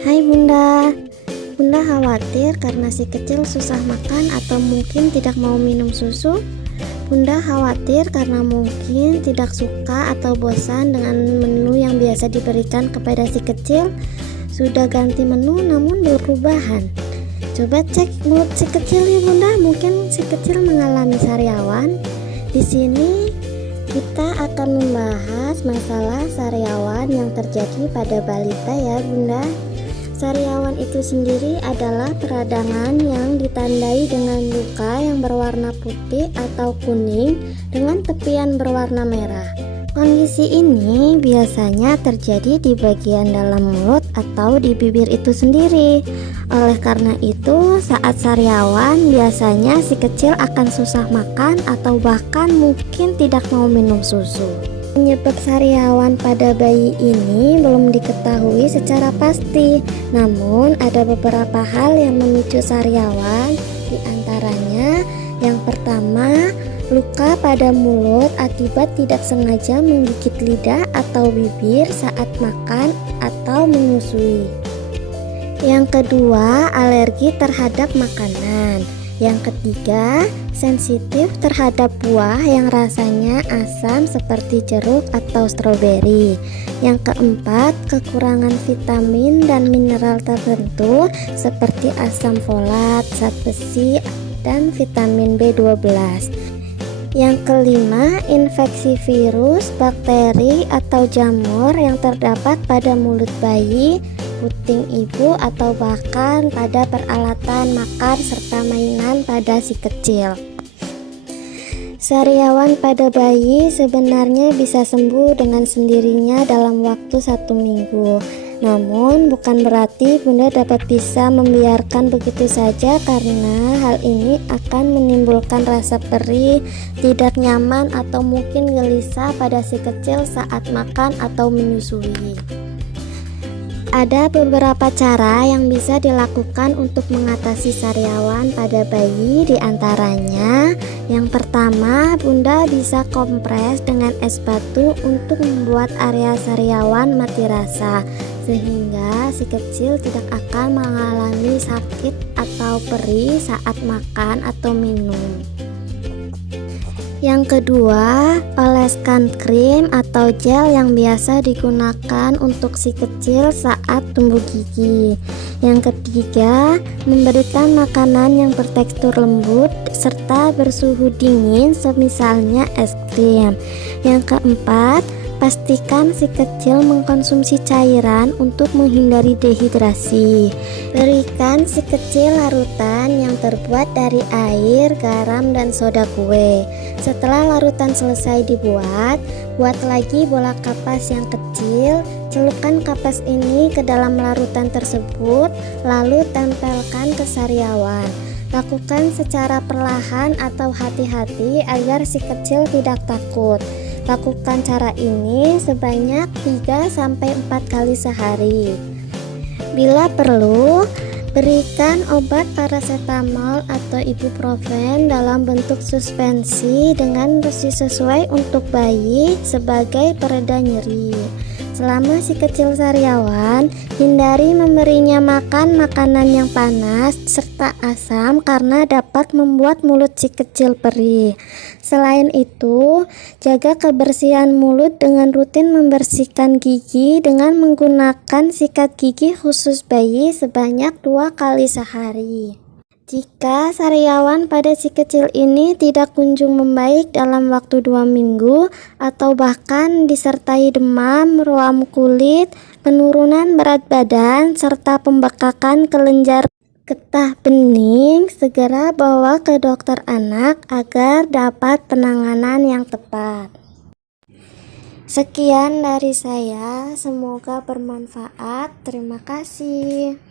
Hai Bunda, Bunda khawatir karena si kecil susah makan atau mungkin tidak mau minum susu? Bunda khawatir karena mungkin tidak suka atau bosan dengan menu yang biasa diberikan kepada si kecil. Sudah ganti menu namun belum perubahan. Coba cek mulut si kecil ya Bunda, mungkin si kecil mengalami sariawan. Di sini kita akan membahas masalah sariawan yang terjadi pada balita ya Bunda. Sariawan itu sendiri adalah peradangan yang ditandai dengan luka yang berwarna putih atau kuning dengan tepian berwarna merah. Kondisi ini biasanya terjadi di bagian dalam mulut atau di bibir itu sendiri. Oleh karena itu, saat sariawan biasanya si kecil akan susah makan atau bahkan mungkin tidak mau minum susu. Penyebab sariawan pada bayi ini belum diketahui secara pasti, namun ada beberapa hal yang memicu sariawan, di antaranya yang pertama, luka pada mulut akibat tidak sengaja menggigit lidah atau bibir saat makan atau menyusui. Yang kedua, alergi terhadap makanan. Yang ketiga, sensitif terhadap buah yang rasanya asam seperti jeruk atau stroberi. Yang keempat, kekurangan vitamin dan mineral tertentu seperti asam folat, zat besi, dan vitamin B12. Yang kelima, infeksi virus, bakteri, atau jamur yang terdapat pada mulut bayi, puting ibu, atau bahkan pada peralatan makan serta mainan pada si kecil. Sariawan pada bayi sebenarnya bisa sembuh dengan sendirinya dalam waktu 1 minggu. Namun bukan berarti Bunda dapat bisa membiarkan begitu saja, karena hal ini akan menimbulkan rasa perih, tidak nyaman, atau mungkin gelisah pada si kecil saat makan atau menyusui. Ada beberapa cara yang bisa dilakukan untuk mengatasi sariawan pada bayi, diantaranya yang pertama, Bunda bisa kompres dengan es batu untuk membuat area sariawan mati rasa, sehingga si kecil tidak akan mengalami sakit atau perih saat makan atau minum. Yang kedua, oleskan krim atau gel yang biasa digunakan untuk si kecil saat tumbuh gigi. Yang ketiga, memberikan makanan yang bertekstur lembut serta bersuhu dingin, semisalnya es krim. Yang keempat, pastikan si kecil mengkonsumsi cairan untuk menghindari dehidrasi. Berikan si kecil larutan yang terbuat dari air, garam, dan soda kue. Setelah larutan selesai dibuat, buat lagi bola kapas yang kecil. Celupkan kapas ini ke dalam larutan tersebut, lalu tempelkan ke sariawan. Lakukan secara perlahan atau hati-hati agar si kecil tidak takut. Lakukan cara ini sebanyak 3-4 kali sehari. Bila perlu, berikan obat paracetamol atau ibuprofen dalam bentuk suspensi dengan dosis sesuai untuk bayi sebagai pereda nyeri. Selama si kecil sariawan, hindari memberinya makan makanan yang panas serta asam karena dapat membuat mulut si kecil perih. Selain itu, jaga kebersihan mulut dengan rutin membersihkan gigi dengan menggunakan sikat gigi khusus bayi sebanyak 2 kali sehari. Jika sariawan pada si kecil ini tidak kunjung membaik dalam waktu 2 minggu atau bahkan disertai demam, ruam kulit, penurunan berat badan, serta pembekakan kelenjar getah bening, segera bawa ke dokter anak agar dapat penanganan yang tepat. Sekian dari saya, semoga bermanfaat. Terima kasih.